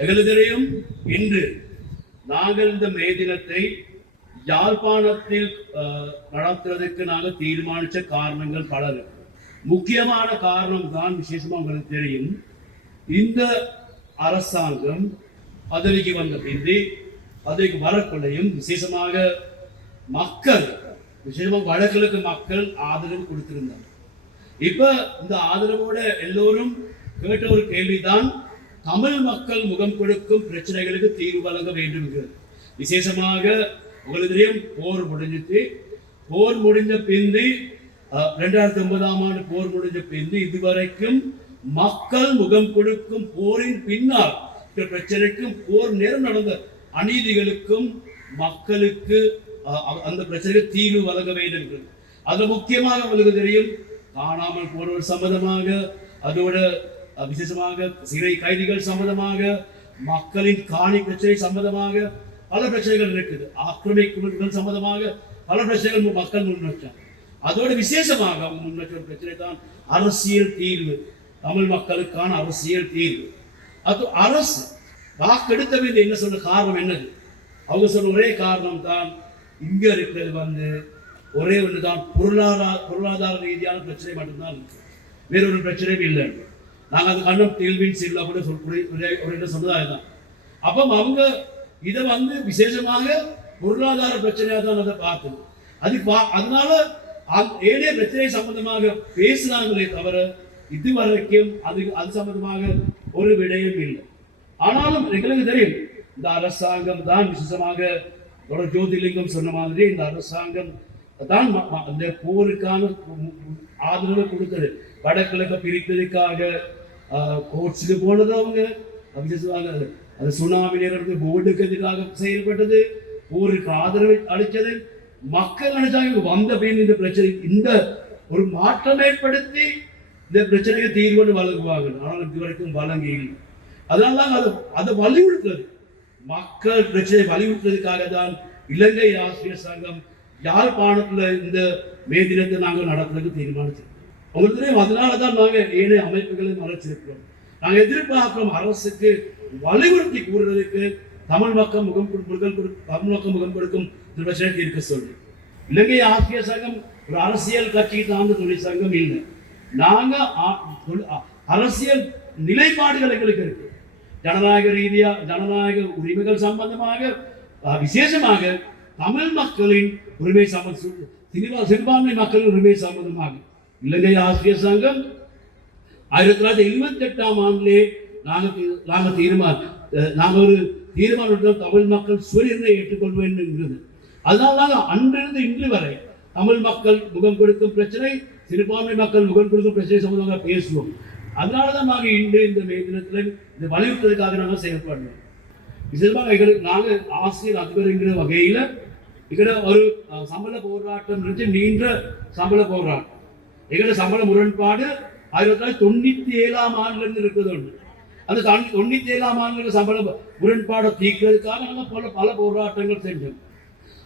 எங்களுக்கு தெரியும் இன்று. நாங்கள் இந்த மே தினத்தை யாழ்ப்பாணத்தில் நடத்துறதுக்கு நாங்கள் தீர்மானிச்ச காரணங்கள் பல இருக்கு முக்கியமான காரணம் தான் விசேஷமா உங்களுக்கு தெரியும். இந்த அரசாங்கம் பதவிக்கு வந்த பிந்தி பதவிக்கு வரக்குள்ளையும் விசேஷமாக மக்கள் விசேஷமாக வடகிழக்கு மக்கள் ஆதரவு கொடுத்திருந்தாங்க. இப்ப இந்த ஆதரவோட எல்லோரும் கேட்ட ஒரு கேள்விதான் தமிழ் மக்கள் முகம் கொடுக்கும் பிரச்சனைகளுக்கு தீர்வு வழங்க வேண்டும் என்கிறது விசேஷமாக உங்களுக்கு தெரியும் போர் முடிஞ்சிட்டு போர் முடிஞ்ச பிந்தி ரெண்டாயிரத்தி ஒன்பதாம் ஆண்டு போர் முடிஞ்ச பிந்தி இதுவரைக்கும் மக்கள் முகம் கொடுக்கும் போரின் பின்னால் பிரச்சனைக்கும் போர் நேரம் நடந்த அநீதிகளுக்கும் மக்களுக்கு அந்த பிரச்சனைக்கு தீர்வு வழங்க வேண்டும் என்கிறது முக்கியமாக உங்களுக்கு தெரியும் காணாமல் போனவர் சம்பந்தமாக அதோட விசேஷமாக சிறை கைதிகள் சம்பந்தமாக மக்களின் காணி பிரச்சனை சம்பந்தமாக பல பிரச்சனைகள் இருக்குது. ஆக்கிரமிப்புகள் சம்பந்தமாக பல பிரச்சனைகள் மக்கள் முன் அதோடு அதோட விசேஷமாக அவங்க முன் பிரச்சனை தான் அரசியல் தீர்வு. தமிழ் மக்களுக்கான அரசியல் தீர்வு. அது அரசு. வாக்கெடுத்த வேண்டிய என்ன சொல்ற காரணம் என்னது? அவங்க சொல்ற ஒரே காரணம் தான் இங்க இருக்கிறது வந்து ஒரே ஒன்று தான் பொருளாதார பொருளாதார ரீதியான பிரச்சனை மட்டும்தான் இருக்கு. வேறொரு பிரச்சனையும் இல்லை நாங்கள் அது கண்ணம் டெல்வின் சீரில் கூட சொல்லக்கூடிய ஒரு என்ன சமுதாயம் தான் அப்போ அவங்க இதை வந்து விசேஷமாக பொருளாதார பிரச்சனையாக தான் அதை பார்க்கணும் அது பா- அதனால அந்த ஏனைய பிரச்சனை சம்பந்தமாக பேசுனாங்களே தவிர இதுவரைக்கும் அது அது சம்பந்தமாக ஒரு விடயம் இல்லை. ஆனாலும் எங்களுக்கு தெரியும் இந்த அரசாங்கம் தான் விசேஷமாக ஒரு ஜோதிலிங்கம் சொன்ன மாதிரி இந்த அரசாங்கம் தான் அந்த இந்த போருக்கான ஆதரவை ஆதரவு கொடுத்தது. வடகிழக்க பிரிப்பதற்காக கோர்ட்ஸுக்கு போனது அவங்க விசேஷமாக அது சுனாமி நேரத்தில் போர்டுக்கு எதிராக செயல்பட்டது போருக்கு ஆதரவு அளித்தது மக்கள் நினைச்சாங்க வந்த பின் இந்த பிரச்சனை இந்த ஒரு மாற்றம் ஏற்படுத்தி இந்த பிரச்சனையை தீர்வு வழங்குவாங்க ஆனால் இதுவரைக்கும் வழங்கி இல்லை அதனால தான் அது அதை வலியுறுத்துறது மக்கள் பிரச்சனை வலியுறுத்துறதுக்காக தான் இலங்கை ஆசிரியர் சங்கம் யாழ்ப்பாணத்தில் இந்த மே தினத்தை நாங்கள் நடத்துறதுக்கு தீர்மானிச்சிருக்கோம் உங்களுக்கு தெரியும் அதனால தான் நாங்கள் ஏனைய அமைப்புகளை மறைச்சிருக்கிறோம். நாங்கள் எதிர்பார்க்கிறோம் அரசுக்கு வலியுறுத்தி கூறுவதற்கு தமிழ் மக்கள் முகம் கொடு- முகம் தமிழ் மக்கள் முகம் கொடுக்கும் இந்த பிரச்சனை தீர்க்க சொல்லி. இலங்கை ஆசிரியர் சங்கம் ஒரு அரசியல் கட்சி சார்ந்த தொழிற்சங்கம் இல்லை. நாங்கள் அரசியல் நிலைப்பாடுகள் எங்களுக்கு இருக்கு. ஜனநாயக ரீதியா ஜனநாயக உரிமைகள் சம்பந்தமாக விசேஷமாக தமிழ் மக்களின் உரிமை சம்பந்த சிறுபான்மை மக்களின் உரிமை சம்பந்தமாக இலங்கை ஆசிரியர் சங்கம் ஆயிரத்தி தொள்ளாயிரத்தி எழுபத்தி எட்டாம் ஆண்டிலே நாங்கள் நாங்கள் தீர்மானம் நாங்கள் ஒரு தீர்மானம் தமிழ் மக்கள் சூரியனை ஏற்றுக்கொள்வோம் என்கிறது. அதனால தான் அன்றிருந்து இன்று வரை தமிழ் மக்கள் முகம் கொடுக்கும் பிரச்சனை சிறுபான்மை மக்கள் முகம் கொடுக்கும் பிரச்சனை சம்பந்தமாக பேசுவோம். அதனால தான் நாங்கள் இன்று இந்த மே தினத்தில் இந்த வலியுறுத்ததுக்காக நாங்கள் செயல்படுறோம். விசேஷமாக எங்களுக்கு நாங்கள் ஆசிரியர் அதிபருங்கிற வகையில் இதில் ஒரு சம்பள போராட்டம் இருந்துச்சு நீண்ட சம்பள போராட்டம். எங்களோட சம்பள முரண்பாடு ஆயிரத்தி தொள்ளாயிரத்தி தொண்ணூத்தி ஏழாம் ஆண்டுலேருந்து இருக்கிறது உண்டு அந்த தொண்ணூத்தி ஏழாம் ஆண்டுல சம்பள முரண்பாடை தீர்க்கிறதுக்காக நம்ம பல பல போராட்டங்கள் செஞ்சோம்.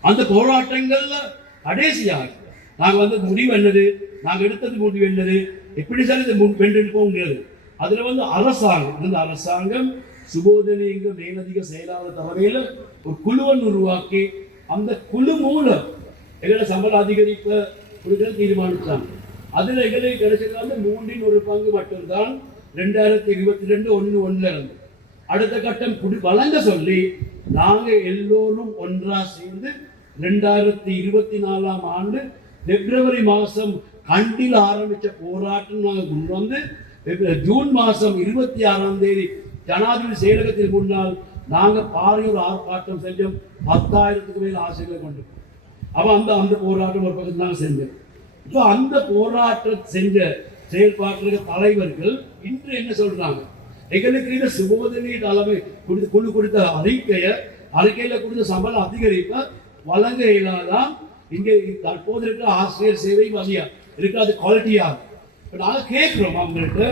அந்த போராட்டங்கள்ல கடைசியாக நாங்கள் வந்து முடிவு என்னது? நாங்கள் எடுத்தது முடிவு என்னது? எப்படி சார் இது முன் வென்றெடுப்போங்கிறது அதில் வந்து அரசாங்கம் இந்த அரசாங்கம் சுபோதனிங்க மேலதிக செயலாளர் தலைமையில் ஒரு குழுவை உருவாக்கி அந்த குழு மூலம் எங்களை சம்பள அதிகரிப்பை கொடுக்க தீர்மானித்தாங்க அதில் எங்களுக்கு கிடைச்சது வந்து மூன்றின் ஒரு பங்கு மட்டும்தான் ரெண்டாயிரத்தி இருபத்தி ரெண்டு ஒன்று ஒன்றில் இருந்து அடுத்த கட்டம் குடி வழங்க சொல்லி நாங்கள் எல்லோரும் ஒன்றாக சேர்ந்து ரெண்டாயிரத்தி இருபத்தி நாலாம் ஆண்டு பிப்ரவரி மாதம் கண்டில் ஆரம்பித்த போராட்டம் நாங்கள் கொண்டு வந்து ஜூன் மாதம் இருபத்தி ஆறாம் தேதி ஜனாதிபதி செயலகத்தில் முன்னால் நாங்கள் பாரியூர் ஆர்ப்பாட்டம் செஞ்சோம். பத்தாயிரத்துக்கு மேல் ஆசைகளை கொண்டு. அப்போ அந்த அந்த போராட்டம் ஒரு பக்கத்தில் நாங்கள் செஞ்சோம். இப்போ அந்த போராட்டம் செஞ்ச செயல்பாட்டு தலைவர்கள் இன்று என்ன சொல்றாங்க? எங்களுக்கு இந்த சுபோதனி தலைமை கொடுத்து குழு கொடுத்த அறிக்கைய அறிக்கையில கொடுத்த சம்பள அதிகரிப்பை வழங்க இயலாதான் இங்கே தற்போது இருக்கிற ஆசிரியர் சேவை வழியா இருக்காது குவாலிட்டியா இப்போ நாங்க கேட்கிறோம் அவங்கள்ட்ட.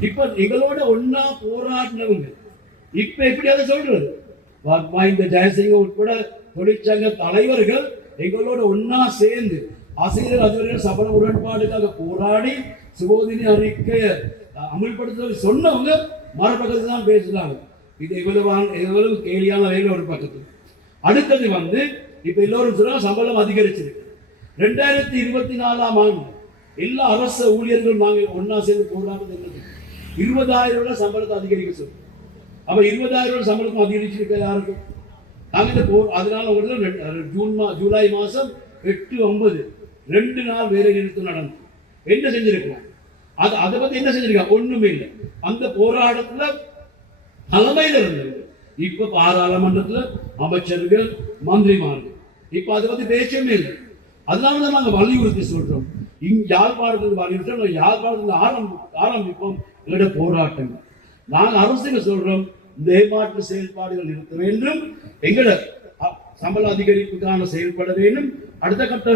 இப்ப எங்களோட ஒன்றா போராடினவங்க. இப்ப எப்படி அதை சொல்றது? வர்மா இந்த ஜெயசிங்க உட்பட தொழிற்சங்க தலைவர்கள் எங்களோட ஒன்றா சேர்ந்து ஆசிரியர் அதிபர்கள் சபல உடன்பாடுக்காக போராடி சுபோதினி அறிக்கையை அஹ், அமுல்படுத்துறது சொன்னவங்க மறுபக்கத்தில் தான் பேசுகிறாங்க இது எவ்வளவான எவ்வளவு கேலியான வகையில் ஒரு பக்கத்தில். அடுத்தது வந்து இப்போ எல்லோரும் சொன்னா சம்பளம் அதிகரிச்சிருக்கு. ரெண்டாயிரத்தி இருபத்தி நாலாம் ஆண்டு எல்லா அரசு ஊழியர்களும் நாங்கள் ஒன்னா சேர்ந்து போராடுறது என்னது இருபதாயிரம் ரூபாய் சம்பளத்தை அதிகரிக்க சொல்லுவோம் அப்போ இருபதாயிரம் ரூபாய் சம்பளத்தை அதிகரிச்சிருக்க யாருக்கும் நாங்கள் இந்த போ அதனால உங்களுக்கு ஜூன் மா ஜூலை மாதம் எட்டு ஒன்பது ரெண்டு நாள் வேலை நிறுத்தம் நடந்தது என்ன செஞ்சிருக்கிறோம் அது அதை பத்தி என்ன செஞ்சிருக்காங்க ஒண்ணுமே இல்லை. அந்த போராட்டத்துல தலைமையில் இருந்தது இப்ப பாராளுமன்றத்துல அமைச்சர்கள் மந்திரிமார்கள். இப்ப அதை பத்தி பேச்சமே இல்லை. அதனால தான் நாங்க வலியுறுத்தி சொல்றோம். இங்க யாழ்ப்பாணத்தில் வலியுறுத்தோம் யார் யாழ்ப்பாணத்தில் ஆரம்பி ஆரம்பிப்போம். எங்களோட போராட்டங்கள். நாங்க அரசுக்கு சொல்றோம் இந்த செயல்பாடுகள் நிறுத்த வேண்டும். எங்களோட சம்பள அதிகரிப்புக்கான செயல்பட வேண்டும். அடுத்த கட்ட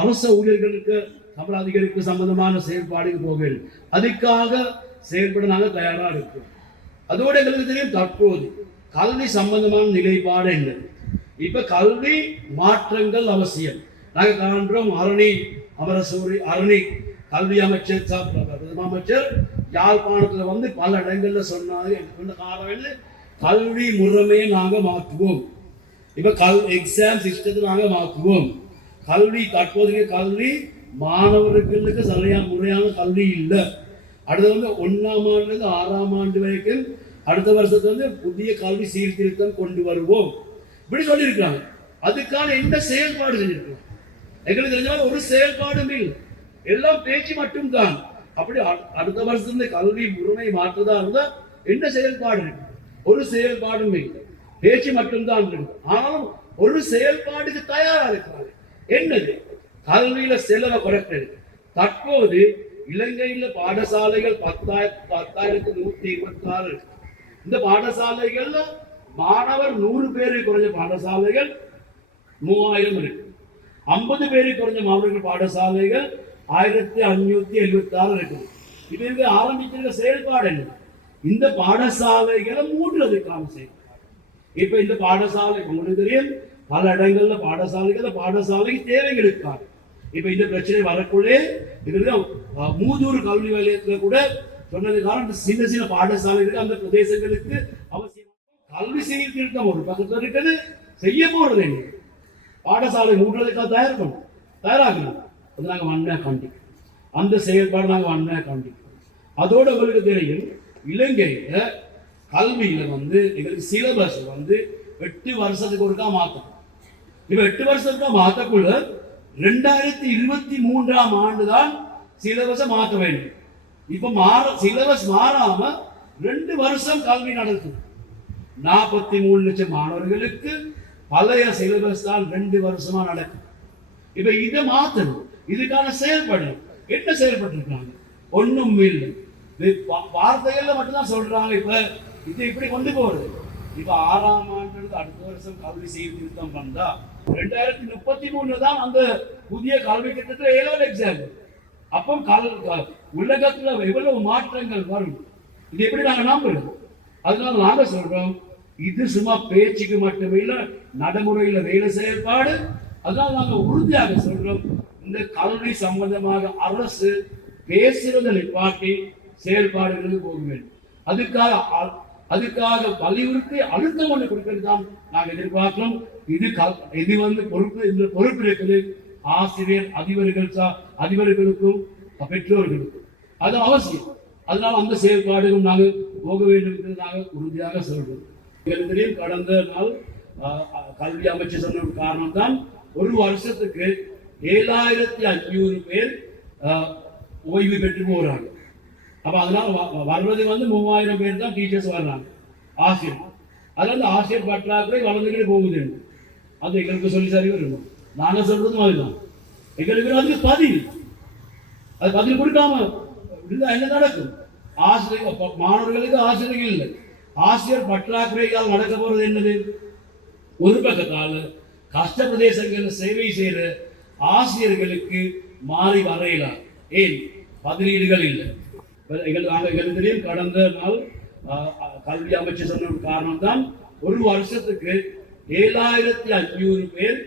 அரச ஊழியர்களுக்கு சம்பள அதிகரிப்பு சம்பந்தமான செயல்பாடுக்கு போக வேண்டும் அதுக்காக செயல்பட நாங்கள் தயாராக இருக்கிறோம் அதோட எங்களுக்கு தெரியும் தற்போது கல்வி சம்பந்தமான நிலைப்பாடு என்ன? இப்ப கல்வி மாற்றங்கள் அவசியம். நாங்கள் காண்றோம் அரணி அமரசூரி அரணி கல்வி அமைச்சர் பிரதம அமைச்சர் யாழ்ப்பாணத்தில் வந்து பல இடங்களில் சொன்னாரு. எனக்கு காரணம் என்ன? கல்வி முறைமையை நாங்கள் மாற்றுவோம். இப்போ கல் எக்ஸாம் சிஸ்டத்தை நாங்கள் மாற்றுவோம். கல்வி தற்போதைய கல்வி மாணவர்களுக்கு சரியான முறையான கல்வி இல்லை. அடுத்து வந்து ஒன்றாம் ஆண்டுலேருந்து ஆறாம் ஆண்டு வரைக்கும் அடுத்த வருஷத்துல வந்து புதிய கல்வி சீர்திருத்தம் கொண்டு வருவோம். இப்படி சொல்லியிருக்காங்க அதுக்கான எந்த செயல்பாடு செஞ்சிருக்கோம் எங்களுக்கு தெரிஞ்சாலும் ஒரு செயல்பாடும் இல்லை. எல்லாம் பேச்சு மட்டும்தான். அப்படி அடுத்த வருஷத்துல கல்வி முறைமை மாற்றதா இருந்தால் என்ன செயல்பாடு இருக்கு? ஒரு செயல்பாடும் இல்லை. பேச்சு மட்டும்தான் இருக்கு. ஆனாலும் ஒரு செயல்பாடுக்கு தயாரா இருக்கிறாங்க. என்னது? கல்வியில செலவை குறைக்கிறது. தற்போது இலங்கையில பாடசாலைகள் பத்தாயிரத்தி பத்தாயிரத்தி நூத்தி இருபத்தி ஆறு இந்த பாடசாலைகள்ல மாணவர் நூறு பேரு குறைஞ்ச பாடசாலைகள் மூவாயிரம் இருக்கு. ஐம்பது பேரு குறைஞ்ச மாணவர்கள் பாடசாலைகள் ஆயிரத்தி அஞ்சூத்தி எழுபத்தி ஆறு இருக்குது இது இங்க ஆரம்பிச்சிருக்க செயல்பாடு என்ன? இந்த பாடசாலைகளை மூடுறதுக்கான செயல்பாடு. இப்ப இந்த பாடசாலை உங்களுக்கு தெரியும் பல இடங்கள்ல பாடசாலைகள் பாடசாலைக்கு தேவைகளுக்காக இப்ப இந்த பிரச்சனை வரக்குள்ளே மூதூர் கல்வி வலயத்துல கூட சொன்னது காரணம் சின்ன சின்ன பாடசாலைகளுக்கு அந்த பிரதேசங்களுக்கு அவசியம் கல்வி சீர்திருத்தம் ஒரு பக்கத்துல இருக்குது செய்ய போறது பாடசாலை மூடுறதுக்காக தயார் பண்ணும் தயாராகணும். அது நாங்கள் வன்மையாக கண்டிக்கிறோம் அந்த செயல்பாடு நாங்கள் வன்மையாக கண்டிக்கிறோம் அதோட உங்களுக்கு தெரியும் இலங்கையில கல்வியில வந்து எங்களுக்கு சிலபஸ் வந்து எட்டு வருஷத்துக்கு ஒருக்கா மாற்றணும் இப்போ எட்டு வருஷத்துக்கு மாற்றக்குள்ள ரெண்டாயிரத்தி இருபத்தி மூன்றாம் ஆண்டு தான் சிலபஸை மாற்ற வேண்டும். இப்ப மாற சிலபஸ் மாறாம ரெண்டு வருஷம் கல்வி நடக்குது. நாற்பத்தி மூணு லட்சம் மாணவர்களுக்கு பழைய சிலபஸ் தான் ரெண்டு வருஷமா நடக்கும் இப்ப இதை மாத்தணும். இதுக்கான செயல்படணும். என்ன செயல்பட்டு இருக்காங்க ஒண்ணும் இல்லை. இது வார்த்தைகள்ல மட்டும்தான் சொல்றாங்க இப்ப. இது இப்படி கொண்டு போறது. இப்ப ஆறாம் ஆண்டு அடுத்த வருஷம் கல்வி சீர்திருத்தம் பண்ணா ரெண்டாயிரத்தி முப்பத்தி மூணு தான் அந்த புதிய கல்வி திட்டத்துல ஏழாவது எக்ஸாம் அப்போ கல் உலகத்தில் உலகத்துல எவ்வளவு மாற்றங்கள் வரும்? இது எப்படி நாங்க நம்புறோம் அதனால நாங்க சொல்றோம் இது சும்மா பேச்சுக்கு மட்டுமே இல்லை நடைமுறையில வேலை செயல்பாடு. அதனால நாங்க உறுதியாக சொல்றோம் இந்த கல்வி சம்பந்தமாக அரசு பேசுறதை நிப்பாட்டி செயல்பாடுகளுக்கு போக வேண்டும் அதுக்காக அதுக்காக வலியுறுத்தி அழுத்தம் கொண்டு கொடுக்கிறது தான் நாங்கள் எதிர்பார்க்கிறோம். இது கல் இது வந்து பொறுப்பு இந்த பொறுப்பு இருக்குது. ஆசிரியர் அதிபர்கள் சா- அதிபர்களுக்கும் பெற்றோர்களுக்கும். அது அவசியம். அதனால் அந்த செயல்பாடுகளும் நாங்கள் போக வேண்டும் என்று நாங்கள் உறுதியாக சொல்கிறோம் எங்களுக்கு தெரியும் கடந்த நாள் கல்வி அமைச்சர் சொன்ன காரணம் தான் ஒரு வருஷத்துக்கு ஏழாயிரத்தி அஞ்சூறு பேர் ஓய்வு பெற்று போகிறாங்க அப்போ அதனால் வ- வர்றது வந்து மூவாயிரம் பேர் தான் டீச்சர்ஸ் வர்றாங்க. ஆசிரியர். அதில் வந்து ஆசிரியர் பற்றாக்குறை வளர்ந்துக்கிட்டு போகுது. அது எங்களுக்கு சொல்லி சரி இருக்கும் நாங்கள் சொல்றதும் அதுதான். எங்களுக்கு அதுக்கு பதில் அது பதில் கொடுக்காம இருந்தால் என்ன நடக்கும்? ஆசிரியர் மாணவர்களுக்கு ஆசிரியர்கள் இல்லை. ஆசிரியர் பற்றாக்குறையால் நடக்க போகிறது என்னது? ஒரு பக்கத்தால் கஷ்ட பிரதேசங்களில் சேவை செய்கிற ஆசிரியர்களுக்கு மாறி வரையலாம். ஏன்? பதிலீடுகள் இல்லை. எங்களுக்கு கடந்த நாள் கல்வி அமைச்சர் சொன்ன ஒரு காரணம் தான் ஒரு வருஷத்துக்கு ஏழாயிரத்தி அஞ்சூறு பேர்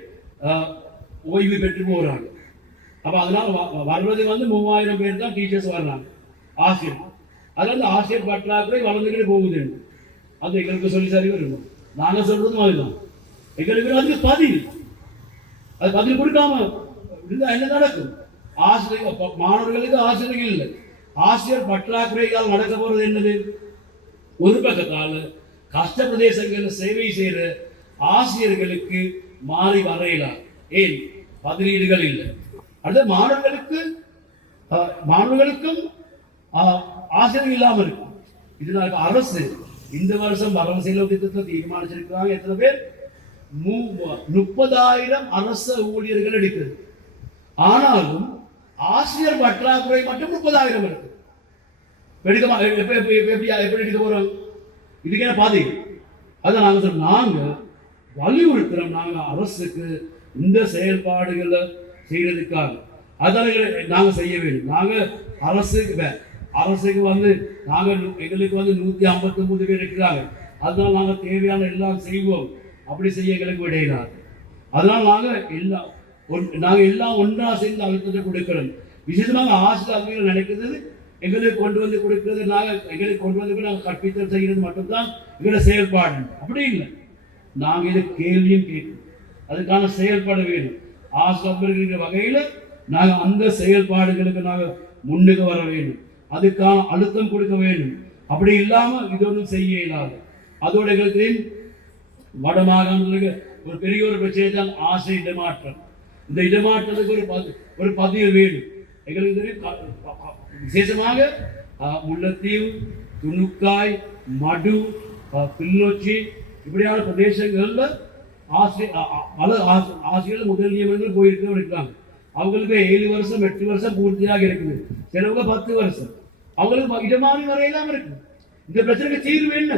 ஓய்வு பெற்று போகிறாங்க அப்போ அதனால் வ- வர்றது வந்து மூவாயிரம் பேர் தான் டீச்சர்ஸ் வர்றாங்க. ஆசிரியர். அதுல வந்து ஆசிரியர் பற்றாக்குறை வளர்ந்துக்கிட்டு போகுது. அது எங்களுக்கு சொல்லி சரி வரும் நாங்கள் சொல்றதும் அதுதான் எங்களுக்கு அதுக்கு பதில் அது பதில் கொடுக்காம இருந்தால் என்ன நடக்கும்? ஆசிரியர் மாணவர்களுக்கு ஆசிரியர்கள் இல்லை. ஆசிரியர் பற்றாக்குறையால் நடக்க போகிறது என்னது? ஒரு பக்கத்தால் கஷ்ட பிரதேசங்களில் சேவை செய்கிற ஆசிரியர்களுக்கு மாறி வரையலாம். ஏன்? பதிலீடுகள் இல்லை. அடுத்து மாணவர்களுக்கு மாணவர்களுக்கும் ஆசிரியர் இல்லாமல் இருக்கும் இதனால அரசு இந்த வருஷம் வரவு செலவு திட்டத்தை தீர்மானிச்சிருக்கிறாங்க. எத்தனை பேர்? முப்பதாயிரம் அரசு ஊழியர்கள் எடுக்கிறது ஆனாலும் ஆசிரியர் பற்றாக்குறை மட்டும் முப்பதாயிரம் இருக்கு. எடுக்கமா எப்ப- எப்ப- எப்படி எப்படி எடுக்க போறோம்? இதுக்கு என்ன பாதி. அதை நாங்க சொல்றோம் நாங்க வலியுறுத்துறோம் நாங்க அரசுக்கு இந்த செயல்பாடுகளை செய்யறதுக்காக. அதான் நாங்கள் நாங்க செய்ய வேண்டும். நாங்க அரசுக்கு வே- அரசுக்கு வந்து நாங்க நூ- எங்களுக்கு வந்து நூத்தி ஐம்பத்தி ஒன்பது பேர் இருக்கிறாங்க. அதனால நாங்க தேவையான எல்லாம் செய்வோம். அப்படி செய்ய எங்களுக்கு விடையினார் அதனால நாங்க எல்லாம் ஒன்- நாங்க எல்லாம் ஒன்றா சேர்ந்து அழுத்தத்தை கொடுக்கிறோம். விசேஷமாக ஆசிரியர் நினைக்கிறது எங்களுக்கு கொண்டு வந்து கொடுக்கிறது நாங்கள் எங்களுக்கு கொண்டு வந்து நாங்கள் கற்பித்தல் செய்கிறது மட்டும்தான் எங்களோட செயல்பாடு அப்படி இல்லை. நாங்கள் இது கேள்வியும் கேட்கணும் அதுக்கான செயல்பாடு வேணும் ஆசிரியர்கள் வகையில் நாங்கள் அந்த செயல்பாடுகளுக்கு நாங்கள் முன்னுக்கு வர வேண்டும். அதுக்கான அழுத்தம் கொடுக்க வேண்டும். அப்படி இல்லாமல் இது ஒன்றும் செய்ய இயலாது. அதோட எங்களுக்கு வடமாகாணத்துக்கு ஒரு பெரிய ஒரு பிரச்சனை தான் ஆசை இடமாற்றம். இந்த இடமாற்றத்துக்கு ஒரு பதி ஒரு பதிவு வேணும். எங்களுக்கு விசேஷமாக அஹ், முல்லைத்தீவு துணுக்காய் மடு அஹ், இப்படியான பிரதேசங்களில் ஆசிரியர் பல ஆசி- ஆசிரியர்கள் முதல் நியமனங்கள் போயிருக்கவங்க இருக்காங்க அவங்களுக்கு ஏழு வருஷம் எட்டு வருஷம் பூர்த்தியாக இருக்குது. சிலவங்க பத்து வருஷம். அவங்களுக்கு இடமாறி வரையெல்லாம் இருக்கு. இந்த பிரச்சனைக்கு தீர்வு என்ன?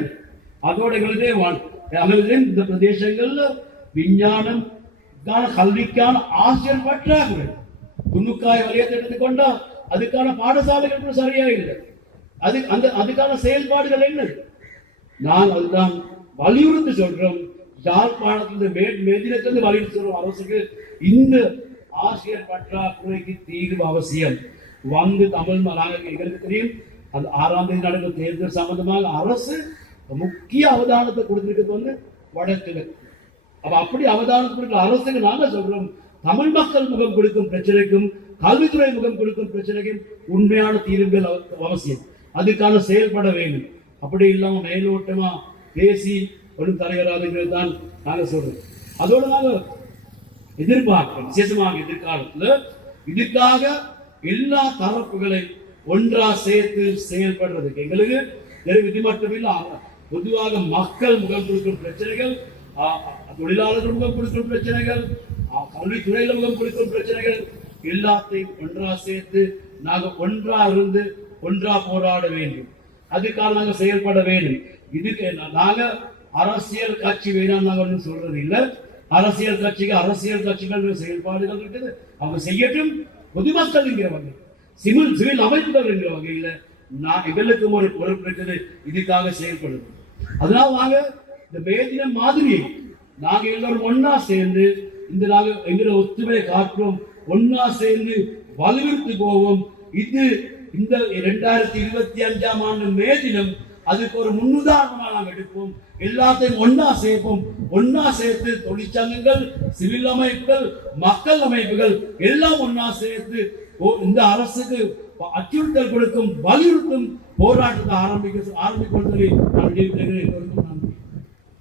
அதோட எங்களுடைய வாழ்- இந்த பிரதேசங்கள்ல விஞ்ஞானம் கான கல்விக்கான ஆசிரியர் பற்றாக்குறை. துணுக்காய் வலயத்தை எடுத்துக்கொண்டா அதுக்கான பாடசாலைகள் கூட சரியா இல்லை. அது அந்த அதுக்கான செயல்பாடுகள் என்ன? நான் அதுதான் வலியுறுத்தி சொல்றோம். யாழ்ப்பாணத்திலிருந்து மே மேதினத்திலிருந்து வலியுறுத்தி சொல்றோம். அரசுக்கு இந்த ஆசிரியர் பற்றாக்குறைக்கு தீர்வு அவசியம். வந்து தமிழ் நாங்கள் எங்களுக்கு தெரியும். அந்த ஆறாம் தேதி நடக்கும் தேர்தல் சம்பந்தமாக அரசு முக்கிய அவதானத்தை கொடுத்திருக்கிறது வந்து வடகிழக்கு அப்ப அப்படி அவதானத்தை கொடுக்கிற அரசுக்கு நாங்கள் சொல்றோம். தமிழ் மக்கள் முகம் கொடுக்கும் பிரச்சனைக்கும் கல்வித்துறை முகம் கொடுக்கும் பிரச்சனைக்கும் உண்மையான தீர்வுகள் அவ- அவசியம். அதுக்காக செயல்பட வேண்டும். அப்படி இல்லாம மேலோட்டமா பேசி ஒன்றும் தலைவராதுங்கிறது தான் நாங்க சொல்றோம். அதோட நாங்க எதிர்பார்க்கிறோம். விசேஷமாக எதிர்காலத்துல இதுக்காக எல்லா தரப்புகளை ஒன்றா சேர்த்து செயல்படுறதுக்கு எங்களுக்கு வெறும் இது மட்டும் இல்ல பொதுவாக மக்கள் முகம் கொடுக்கும் பிரச்சனைகள் தொழிலாளர்கள் முகம் கொடுக்கும் பிரச்சனைகள் கல்வித்துறையில முகம் கொடுக்கும் பிரச்சனைகள் எல்லாத்தையும் ஒன்றா சேர்த்து நாங்கள் ஒன்றா இருந்து ஒன்றா போராட வேண்டும். அதுக்காக நாங்கள் செயல்பட வேண்டும். இதுக்கு நா- நாங்க அரசியல் கட்சி வேணாம் நாங்கள் ஒன்றும் சொல்றது இல்லை அரசியல் கட்சிக்கு அரசியல் கட்சிகள் செயல்பாடுகள் இருக்குது. அவங்க செய்யட்டும். பொதுமக்கள்ங்கிற வகையில் சிவில் சிவில் அமைப்புகள் என்கிற வகையில் நான் எங்களுக்கும் ஒரு பொறுப்பு இருக்குது. இதுக்காக செயல்படுது அதனால நாங்க இந்த மேதினம் மாதிரியை நாங்கள் எல்லோரும் ஒண்ணா சேர்ந்து இந்த நாங்க எங்களை ஒத்துமையை காட்டுறோம் ஒன்னா சேர்ந்து வலுவிற்கு போவோம். இது இந்த இரண்டாயிரத்தி இருபத்தி அஞ்சாம் ஆண்டு மே தினம். அதுக்கு ஒரு முன்னுதாரணமாக நாம் எடுப்போம். எல்லாத்தையும் ஒன்னா சேர்ப்போம். ஒன்னா சேர்த்து தொழிற்சங்கங்கள் சிவில் அமைப்புகள் மக்கள் அமைப்புகள் எல்லாம் ஒன்னா சேர்த்து ஓ- இந்த அரசுக்கு அச்சுறுத்தல் கொடுக்கும் வலியுறுத்தும் போராட்டத்தை ஆரம்பிக்க ஆரம்பிக்கும் சொல்லி நான்